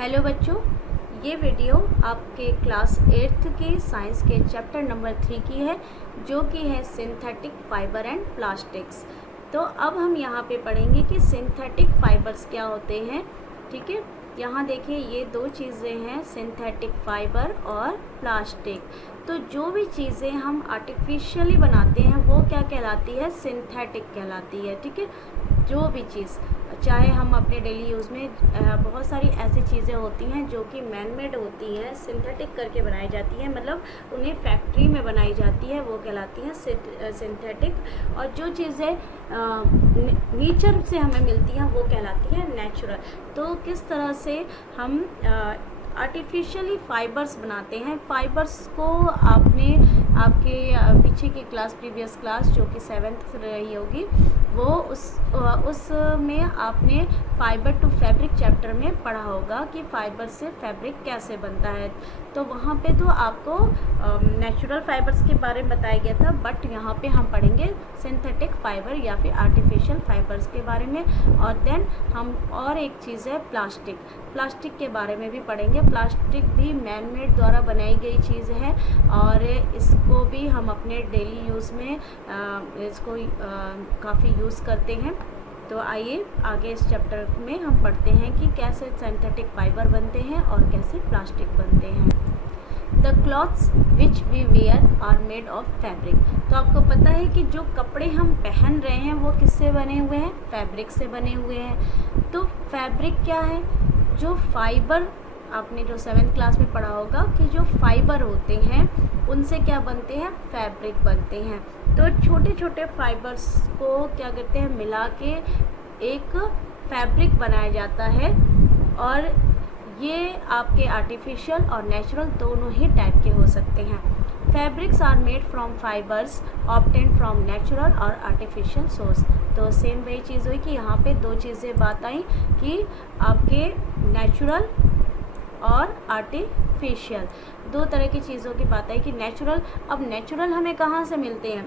Hello बच्चों, ये video आपके क्लास 8th के साइंस के चैप्टर नंबर 3 की है, जो कि है सिंथेटिक फाइबर एंड प्लास्टिक्स। तो अब हम यहाँ पे पढ़ेंगे कि सिंथेटिक फाइबर्स क्या होते हैं। ठीक है, यहाँ देखिए ये दो चीज़ें हैं, सिंथेटिक फाइबर और प्लास्टिक। तो जो भी चीज़ें हम आर्टिफिशियली बनाते हैं वो क्या कहलाती है, सिंथेटिक कहलाती है। ठीक है, जो भी चीज़, चाहे हम अपने डेली यूज़ में बहुत सारी ऐसी चीज़ें होती हैं जो कि मैन मेड होती हैं, सिंथेटिक करके बनाई जाती हैं, मतलब उन्हें फैक्ट्री में बनाई जाती है, वो कहलाती हैं सिंथेटिक। और जो चीज़ें नेचर से हमें मिलती हैं वो कहलाती है नेचुरल। तो किस तरह से हम आर्टिफिशियली फ़ाइबर्स बनाते हैं। फ़ाइबर्स को आपने आपके पीछे की क्लास, प्रीवियस क्लास जो कि 7th रही होगी, वो उसमें आपने फाइबर टू फैब्रिक चैप्टर में पढ़ा होगा कि फ़ाइबर से फैब्रिक कैसे बनता है। तो वहाँ पे तो आपको नेचुरल फ़ाइबर्स के बारे में बताया गया था, बट यहाँ पे हम पढ़ेंगे सिंथेटिक फ़ाइबर या फिर आर्टिफिशियल फ़ाइबर्स के बारे में। और देन हम और एक चीज़ है प्लास्टिक के बारे में भी पढ़ेंगे। प्लास्टिक भी मैन मेड द्वारा बनाई गई चीज़ है और इसको भी हम अपने डेली यूज़ में इसको काफ़ी यूज़ करते हैं। तो आइए आगे इस चैप्टर में हम पढ़ते हैं कि कैसे सिंथेटिक फाइबर बनते हैं और कैसे प्लास्टिक बनते हैं। The clothes which we wear are made of fabric. तो आपको पता है कि जो कपड़े हम पहन रहे हैं वो किससे बने हुए हैं, फैब्रिक से बने हुए हैं। तो फैब्रिक क्या है, जो फाइबर, आपने जो 7th क्लास में पढ़ा होगा कि जो फाइबर होते हैं उनसे क्या बनते हैं, फैब्रिक बनते हैं। तो छोटे छोटे फाइबर्स को क्या करते हैं, मिला के एक फैब्रिक बनाया जाता है। और ये आपके आर्टिफिशियल और नेचुरल दोनों ही टाइप के हो सकते हैं। Fabrics are made from fibres obtained from natural और आर्टिफिशियल सोर्स। तो सेम वही चीज़ हुई कि यहाँ पे दो चीज़ें बात आई कि आपके नेचुरल और आर्टिफिशियल, दो तरह की चीज़ों की बात आई कि नेचुरल। अब नेचुरल हमें कहाँ से मिलते हैं,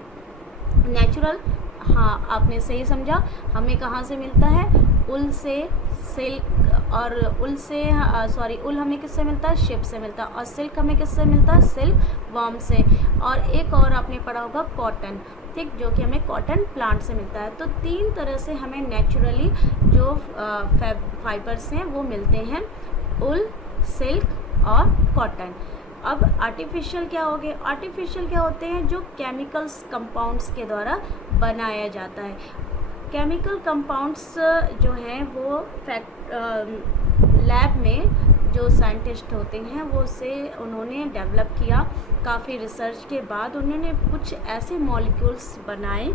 नेचुरल, हाँ आपने सही समझा, हमें कहाँ से मिलता है, उल से, सिल्क, और उल से उल हमें किससे मिलता है, शिप से मिलता है। और सिल्क हमें किससे मिलता है, सिल्क वर्म से। और एक और आपने पढ़ा होगा कॉटन, ठीक, जो कि हमें कॉटन प्लांट से मिलता है। तो तीन तरह से हमें नेचुरली जो फाइबर्स हैं वो मिलते हैं, उल, सिल्क और कॉटन। अब आर्टिफिशियल क्या हो गए, आर्टिफिशियल क्या होते हैं, जो केमिकल्स कंपाउंड्स के द्वारा बनाया जाता है। केमिकल कंपाउंड्स जो हैं वो लैब में जो साइंटिस्ट होते हैं वो उसे उन्होंने डेवलप किया। काफ़ी रिसर्च के बाद उन्होंने कुछ ऐसे मॉलिक्यूल्स बनाए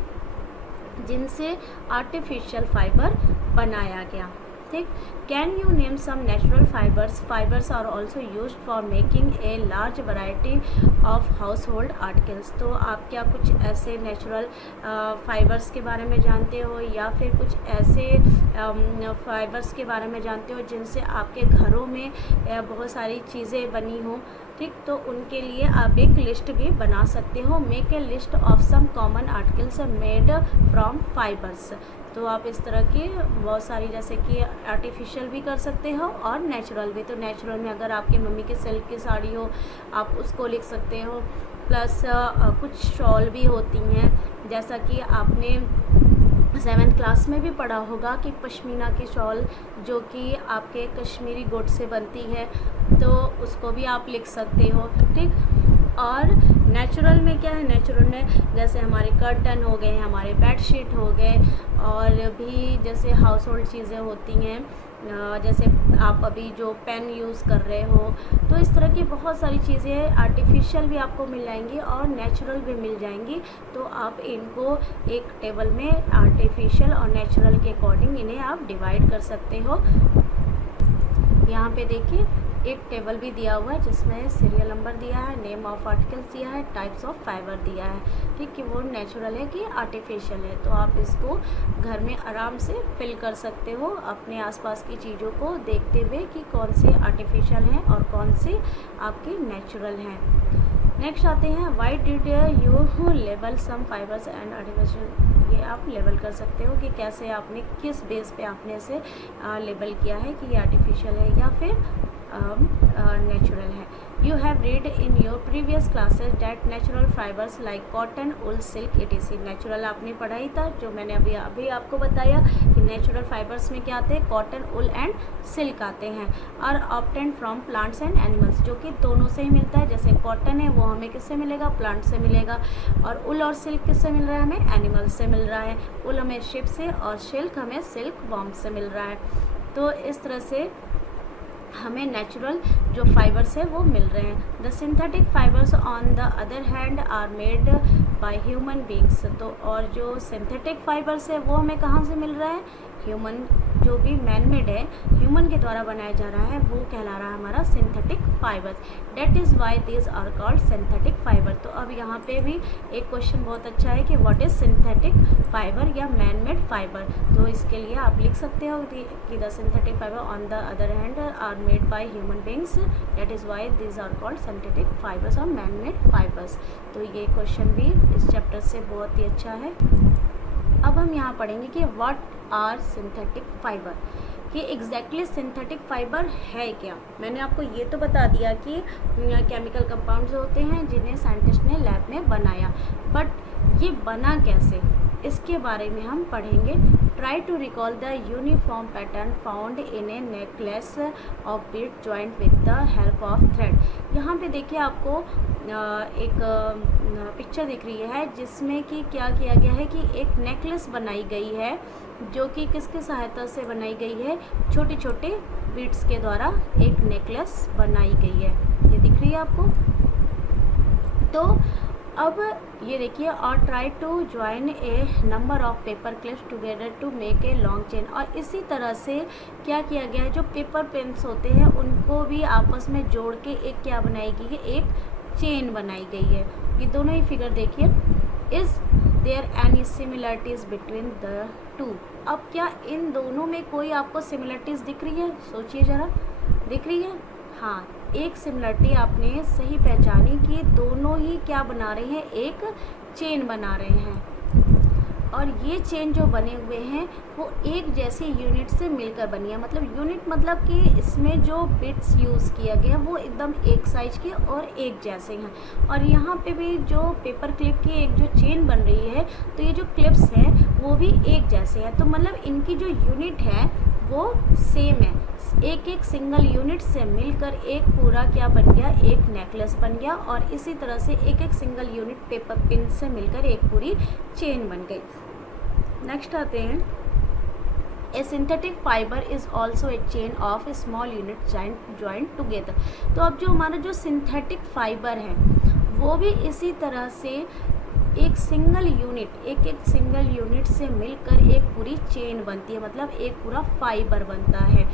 जिनसे आर्टिफिशियल फाइबर बनाया गया। ठीक, can you name some natural fibres. Fibres are also use for making a large variety of household articles. तो आप क्या कुछ ऐसे नेचुरल फाइबर्स के बारे में जानते हो, या फिर कुछ ऐसे फाइबर्स के बारे में जानते हो जिनसे आपके घरों में बहुत सारी चीज़ें बनी हों। ठीक, तो उनके लिए आप एक लिस्ट भी बना सकते हो। Make a list of some common articles made from fibres. तो आप इस तरह की बहुत सारी, जैसे कि आर्टिफिशियल भी कर सकते हो और नेचुरल भी। तो नेचुरल में अगर आपकी मम्मी के सिल्क की साड़ी हो, आप उसको लिख सकते हो। प्लस कुछ शॉल भी होती हैं, जैसा कि आपने 7th क्लास में भी पढ़ा होगा कि पश्मीना की शॉल जो कि आपके कश्मीरी गोट से बनती है, तो उसको भी आप लिख सकते हो। ठीक, और नेचुरल में क्या है, नेचुरल में जैसे हमारे कर्टन हो गए, हमारे बेडशीट हो गए, और भी जैसे हाउस होल्ड चीज़ें होती हैं, जैसे आप अभी जो पेन यूज़ कर रहे हो, तो इस तरह की बहुत सारी चीज़ें आर्टिफिशियल भी आपको मिल जाएंगी और नेचुरल भी मिल जाएंगी। तो आप इनको एक टेबल में आर्टिफिशियल और नेचुरल के अकॉर्डिंग इन्हें आप डिवाइड कर सकते हो। यहाँ पे देखिए एक टेबल भी दिया हुआ है जिसमें सीरियल नंबर दिया है, नेम ऑफ आर्टिकल्स दिया है, टाइप्स ऑफ फाइबर दिया है। ठीक, कि वो नेचुरल है कि आर्टिफिशियल है। तो आप इसको घर में आराम से फिल कर सकते हो अपने आसपास की चीज़ों को देखते हुए कि कौन से आर्टिफिशियल हैं और कौन से आपके नेचुरल हैं। नेक्स्ट आते हैं why did you label some fibres and artificial. ये आप लेबल कर सकते हो कि कैसे आपने किस बेस पे आपने इसे लेबल किया है कि ये आर्टिफिशियल है या फिर नेचुरल है। You have read in your previous classes that natural fibres like cotton wool silk etc। Natural आपने पढ़ा ही था, जो मैंने अभी आपको बताया कि नेचुरल फाइबर्स में क्या आते हैं, कॉटन वुल एंड सिल्क आते हैं। और obtained from plants and animals, जो कि दोनों से ही मिलता है। जैसे कॉटन है वो हमें किससे मिलेगा, प्लांट से मिलेगा, और उल और सिल्क किससे मिल रहा है, हमें एनिमल्स से मिल रहा है। उल हमें शिप से और सिल्क हमें सिल्क वॉर्म से मिल रहा है। तो इस तरह से हमें नेचुरल जो फाइबर्स है वो मिल रहे हैं। The synthetic fibres on the other hand are made by human beings. तो और जो सिंथेटिक फाइबर्स है वो हमें कहाँ से मिल रहा है, ह्यूमन, जो भी मैन मेड है, ह्यूमन के द्वारा बनाया जा रहा है, वो कहला रहा है हमारा synthetic fibres. That is why this are called synthetic fibre. तो अब यहाँ पे भी एक क्वेश्चन बहुत अच्छा है कि व्हाट इज़ सिंथेटिक फाइबर या मैन मेड फाइबर। तो इसके लिए आप लिख सकते हो कि the synthetic fibre on the other hand are made by human beings, that is why this are called synthetic fibres और मैन मेड फाइबर्स। तो ये क्वेश्चन भी इस चैप्टर से बहुत ही अच्छा है। अब हम यहाँ पढ़ेंगे कि व्हाट आर सिंथेटिक फाइबर, कि एग्जैक्टली सिंथेटिक फाइबर है क्या। मैंने आपको ये तो बता दिया कि केमिकल कंपाउंड्स होते हैं जिन्हें साइंटिस्ट ने लैब में बनाया, बट ये बना कैसे, इसके बारे में हम पढ़ेंगे। Try to recall the uniform pattern found in a necklace of bead joint with the help of thread. यहाँ पे देखिए आपको एक पिक्चर दिख रही है जिसमें कि क्या किया गया है कि एक नेकलेस बनाई गई है, जो कि किसके सहायता से बनाई गई है, छोटे छोटे बीड्स के द्वारा एक नेकलेस बनाई गई है। ये दिख रही है आपको। तो अब ये देखिए, और try to join a number of paper clips together to make a long chain. और इसी तरह से क्या किया गया है, जो पेपर पेन्स होते हैं उनको भी आपस में जोड़ के एक क्या बनाई गई है, एक चेन बनाई गई है। ये दोनों ही फिगर देखिए। Is there any similarities between the two. अब क्या इन दोनों में कोई आपको सिमिलरिटीज़ दिख रही है, सोचिए ज़रा, दिख रही है? हाँ, एक सिमिलरिटी आपने सही पहचानी कि दोनों ही क्या बना रहे हैं, एक चेन बना रहे हैं। और ये चेन जो बने हुए हैं वो एक जैसी यूनिट से मिलकर बनी है। मतलब यूनिट मतलब कि इसमें जो बिट्स यूज़ किया गया वो एकदम एक साइज के और एक जैसे हैं। और यहाँ पे भी जो पेपर क्लिप की एक जो चेन बन रही है, तो ये जो क्लिप्स हैं वो भी एक जैसे हैं। तो मतलब इनकी जो यूनिट है वो सेम है। एक एक सिंगल यूनिट से मिलकर एक पूरा क्या बन गया, एक नेकलेस बन गया। और इसी तरह से एक एक सिंगल यूनिट पेपर पिन से मिलकर एक पूरी चेन बन गई। नेक्स्ट आते हैं, a synthetic fibre is also a chain of small unit joint together. तो अब जो हमारा जो सिंथेटिक फाइबर है वो भी इसी तरह से एक सिंगल यूनिट, एक सिंगल यूनिट से मिलकर एक पूरी चेन बनती है, मतलब एक पूरा फाइबर बनता है।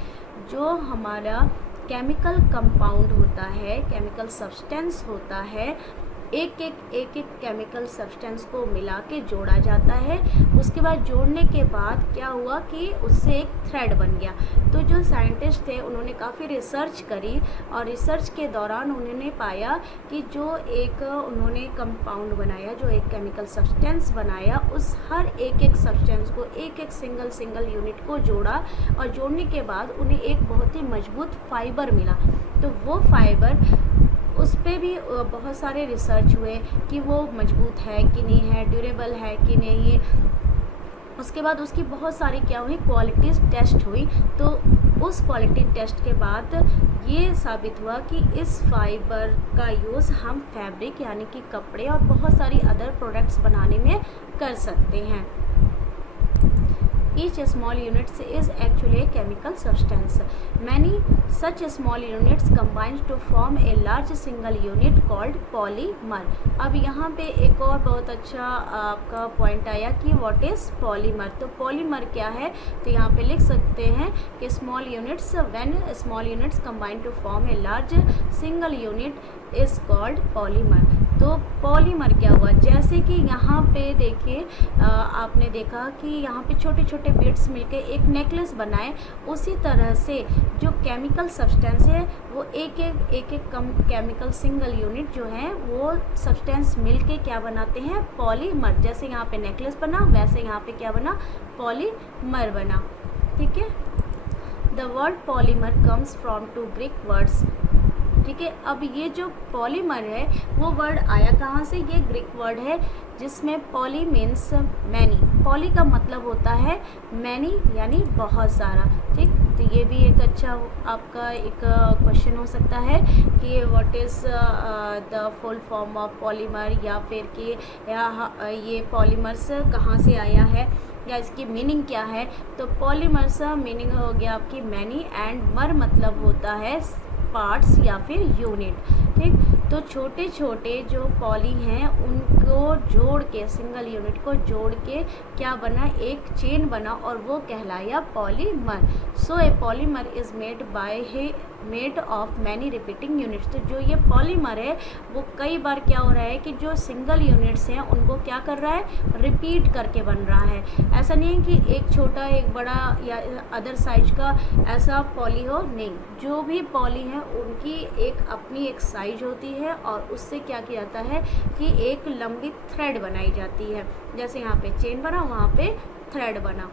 जो हमारा केमिकल कंपाउंड होता है, केमिकल सब्सटेंस होता है, एक एक केमिकल सब्सटेंस को मिला के जोड़ा जाता है। उसके बाद जोड़ने के बाद क्या हुआ कि उससे एक थ्रेड बन गया। तो जो साइंटिस्ट थे उन्होंने काफ़ी रिसर्च करी, और रिसर्च के दौरान उन्होंने पाया कि जो एक उन्होंने कंपाउंड बनाया, जो एक केमिकल सब्सटेंस बनाया, उस हर एक सब्सटेंस को एक सिंगल यूनिट को जोड़ा, और जोड़ने के बाद उन्हें एक बहुत ही मजबूत फाइबर मिला। तो वो फाइबर, उस पर भी बहुत सारे रिसर्च हुए कि वो मजबूत है कि नहीं है, ड्यूरेबल है कि नहीं। उसके बाद उसकी बहुत सारी क्या हुई, क्वालिटीज़ टेस्ट हुई। तो उस क्वालिटी टेस्ट के बाद ये साबित हुआ कि इस फाइबर का यूज़ हम फैब्रिक यानी कि कपड़े और बहुत सारी अदर प्रोडक्ट्स बनाने में कर सकते हैं। Each small unit is actually a chemical substance. Many such small units combine to form a large single unit called polymer. अब यहाँ पे एक और बहुत अच्छा आपका पॉइंट आया कि व्हाट इज़ पॉलीमर। तो पॉलीमर क्या है, तो यहाँ पे लिख सकते हैं कि small units, when small units combine to form a large single unit is called polymer. तो पॉलीमर क्या हुआ, जैसे कि यहाँ पे देखिए आपने देखा कि यहाँ पे छोटे छोटे बिट्स मिलके एक नेकलेस बनाए, उसी तरह से जो केमिकल सब्सटेंस है वो एक एक कम केमिकल सिंगल यूनिट जो है वो सब्सटेंस मिलके क्या बनाते हैं, पॉलीमर। जैसे यहाँ पे नेकलेस बना, वैसे यहाँ पे क्या बना, पॉलीमर बना। ठीक है। The word polymer comes from 2 Greek words. ठीक है। अब ये जो पॉलीमर है वो वर्ड आया कहाँ से, ये ग्रीक वर्ड है जिसमें पॉली मीन्स मैनी। पॉली का मतलब होता है मैनी यानी बहुत सारा। ठीक, तो ये भी एक अच्छा आपका एक क्वेश्चन हो सकता है कि what is the full form of polymer, या फिर कि ये पॉलीमर्स कहाँ से आया है या इसकी मीनिंग क्या है। तो पॉलीमर्स मीनिंग हो गया आपकी मैनी, एंड मर मतलब होता है पार्ट्स या फिर यूनिट। ठीक, तो छोटे छोटे जो पॉली हैं उनको जोड़ के, सिंगल यूनिट को जोड़ के क्या बना, एक चेन बना और वो कहलाया polymer. So A polymer is made of many repeating units. तो जो ये पॉलीमर है वो कई बार क्या हो रहा है कि जो सिंगल यूनिट्स हैं उनको क्या कर रहा है, रिपीट करके बन रहा है। ऐसा नहीं है कि एक छोटा एक बड़ा या अदर साइज का ऐसा पॉली हो, नहीं, जो भी पॉली है उनकी एक अपनी एक साइज होती है और उससे क्या किया जाता है कि एक लंबी थ्रेड बनाई जाती है। जैसे यहाँ पे चेन बना, वहाँ पे थ्रेड बना।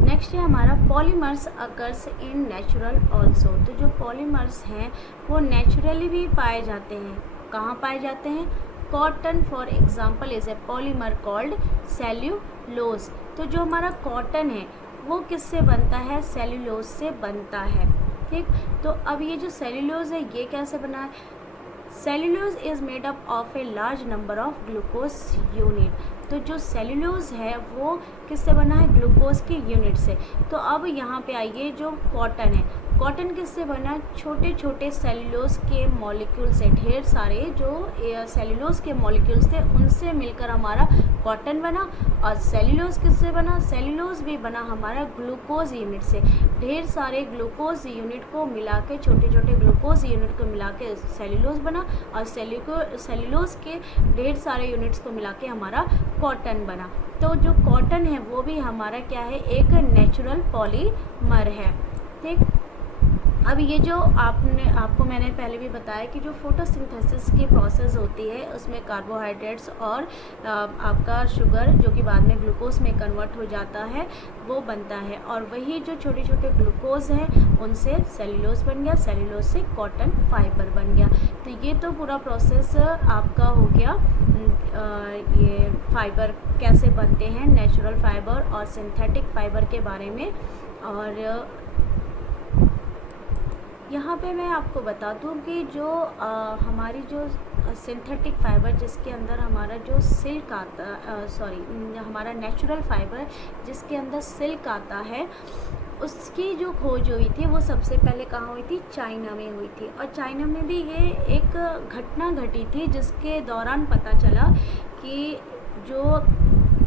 नेक्स्ट है हमारा polymers occurs in natural also. तो जो पॉलीमर्स हैं वो नेचुरली भी पाए जाते हैं। कहाँ पाए जाते हैं, cotton for example is a polymer called cellulose. तो जो हमारा कॉटन है वो किससे बनता है, सेल्यूलोज से बनता है। ठीक, तो अब ये जो सेल्यूलोज है ये कैसे बना है, cellulose is made up of a large number of glucose unit. तो जो सेल्यूलोज है वो किससे बना है, ग्लूकोज के यूनिट से। तो अब यहाँ पे आइए, जो कॉटन है, कॉटन किससे बना, छोटे छोटे सेल्यूलोज के मॉलिक्यूल से, ढेर सारे जो सेल्यूलोज के मॉलिक्यूल्स थे उनसे मिलकर हमारा कॉटन बना। और सेल्यूलोज किससे बना, सेल्यूलोज भी बना हमारा ग्लूकोज यूनिट से। ढेर सारे ग्लूकोज यूनिट को मिला के, छोटे छोटे ग्लूकोज यूनिट को मिला के सेल्यूलोज बना, और सेल्यूलोज के ढेर सारे यूनिट्स को मिला के हमारा कॉटन बना। तो जो कॉटन है वो भी हमारा क्या है, एक नेचुरल पॉलीमर है। ठीक, अब ये जो आपको मैंने पहले भी बताया कि जो फोटोसिंथेसिस की प्रोसेस होती है उसमें कार्बोहाइड्रेट्स और आपका शुगर जो कि बाद में ग्लूकोज में कन्वर्ट हो जाता है वो बनता है, और वही जो छोटे छोटे ग्लूकोज हैं उनसे सेल्यूलोज बन गया, सेल्यूलोज से कॉटन फाइबर बन गया। तो ये तो पूरा प्रोसेस आपका हो गया ये फाइबर कैसे बनते हैं, नेचुरल फाइबर और सिंथेटिक फाइबर के बारे में। और यहाँ पे मैं आपको बता दूँ कि जो हमारी जो सिंथेटिक फाइबर जिसके अंदर हमारा जो सिल्क आता हमारा नेचुरल फाइबर जिसके अंदर सिल्क आता है, उसकी जो खोज हुई थी वो सबसे पहले कहाँ हुई थी, चाइना में हुई थी। और चाइना में भी ये एक घटना घटी थी जिसके दौरान पता चला कि जो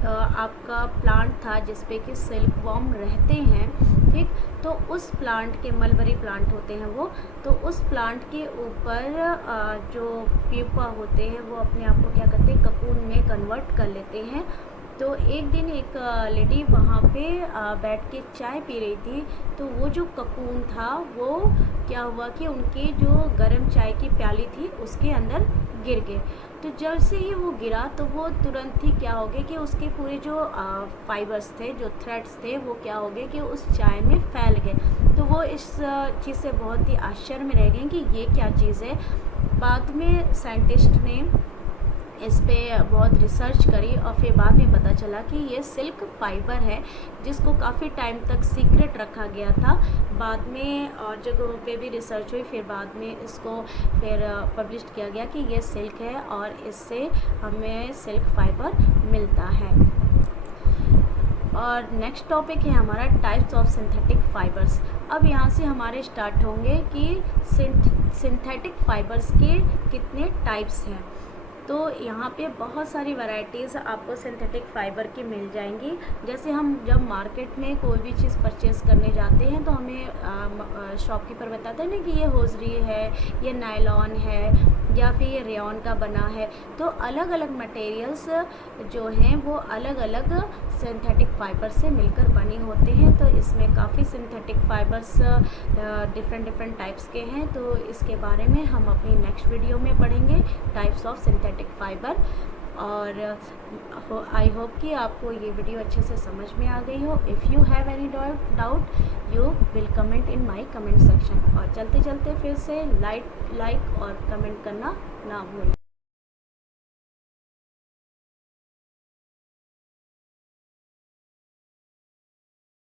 आपका प्लांट था जिसपे कि सिल्क वॉर्म रहते हैं, ठीक, तो उस प्लांट के, मलबरी प्लांट होते हैं वो, तो उस प्लांट के ऊपर जो प्यूपा होते हैं वो अपने आप को क्या करते हैं, ककून में कन्वर्ट कर लेते हैं। तो एक दिन एक लेडी वहाँ पे बैठ के चाय पी रही थी, तो वो जो ककून था वो क्या हुआ कि उनकी जो गर्म चाय की प्याली थी उसके अंदर गिर गए। तो जब से ही वो गिरा तो वो तुरंत ही क्या हो गया कि उसके पूरे जो फाइबर्स थे, जो थ्रेड्स थे, वो क्या हो गए कि उस चाय में फैल गए। तो वो इस चीज़ से बहुत ही आश्चर्य में रह गए कि ये क्या चीज़ है। बाद में साइंटिस्ट ने इस पे बहुत रिसर्च करी और फिर बाद में पता चला कि ये सिल्क फाइबर है जिसको काफ़ी टाइम तक सीक्रेट रखा गया था। बाद में और जगहों पे भी रिसर्च हुई, फिर बाद में इसको फिर पब्लिश किया गया कि ये सिल्क है और इससे हमें सिल्क फाइबर मिलता है। और नेक्स्ट टॉपिक है हमारा टाइप्स ऑफ सिंथेटिक फाइबर्स। अब यहाँ से हमारे स्टार्ट होंगे कि सिंथेटिक फाइबर्स के कितने टाइप्स हैं। तो यहाँ पे बहुत सारी वैरायटीज़ आपको सिंथेटिक फ़ाइबर की मिल जाएंगी। जैसे हम जब मार्केट में कोई भी चीज़ परचेज़ करने जाते हैं तो हमें शॉपकीपर बताते हैं ना कि ये होजरी है, ये नायलॉन है या फिर ये रेयॉन का बना है। तो अलग अलग मटेरियल्स जो हैं वो अलग अलग सिंथेटिक फ़ाइबर से मिलकर बने होते हैं। तो इसमें काफ़ी सिंथेटिक फ़ाइबर्स डिफरेंट टाइप्स के हैं। तो इसके बारे में हम अपनी नेक्स्ट वीडियो में पढ़ेंगे, टाइप्स ऑफ सिंथेटिक फ़ाइबर। और आई होप कि आपको ये वीडियो अच्छे से समझ में आ गई हो। If you have any doubt you will comment in my comment section. और चलते चलते फिर से लाइक और कमेंट करना ना भूलें।